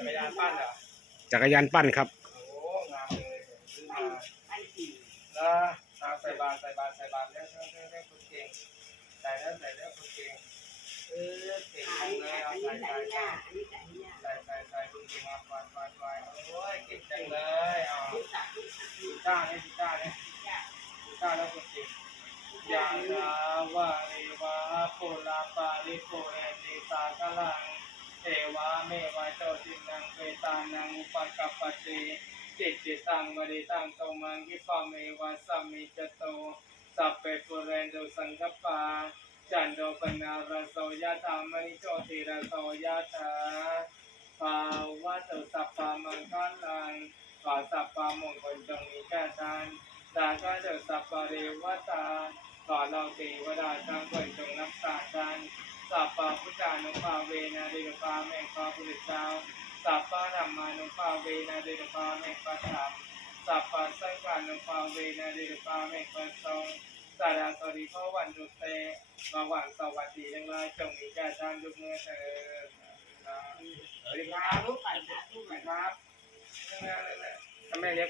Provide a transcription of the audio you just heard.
จักรยานปั้นเหรอจักรยานปั้นครับ โอ้งามเลยซื้อมาอันสี่นะเอาใส่บาตรใส่บาตรใส่บาตรแล้วแล้วแล้วแล้วคุณเก่งใส่แล้วใส่แล้วคุณเก่งเออเก่งอัจันงนี้เลยอัเอานนี้ใส่ใส่ใส่ยาใส่อันนี้ใส่ยาใส่ใส่ใส่คุณเก่งมาปล่อยปล่อยปล่อยโอ้ยเก่งจังเลยเอาลูกสาวลูกสาวลูกจ้าเนี่ยจ้าเนี่ยยาจ้าแล้วคุณเก่งยาลาวะเรวะปุราปาริปุเรติสากลัง เทวะเมวะโจตินังเวตานังอุปกัปปติจิตติตังมริตังโตมังคิปะเมวะสัมมิจโตสัพเพปุเรนโตสังกปาจันโดปนาราโสยะธามณิโชติราโสยะธาภาวะตุสัพพะมังคัลังขอสัพพะมงคลจงมีแก่ท่านสาธุเดสัพพะเรวตาขอเราเทวดาทั้งคนจงรักษาท่าน สัพพะพุทธานุภาเวนะเดชภาแม่ข้าพุทธเจ้าสัพพะธรรมานุภาเวนะเดชภาแม่ข้าธรรมสัพพะสังฆานุภาเวนะเดชภาแม่ข้าทรงสาราสวัสดีพ่อวันดุเตมาหวังสวัสดีทั้งหลายจงมีแก่ท่านทุกเมื่อเถิดสวัสดีครับลูกก่อนนะลูกก่ครับแม่เรียก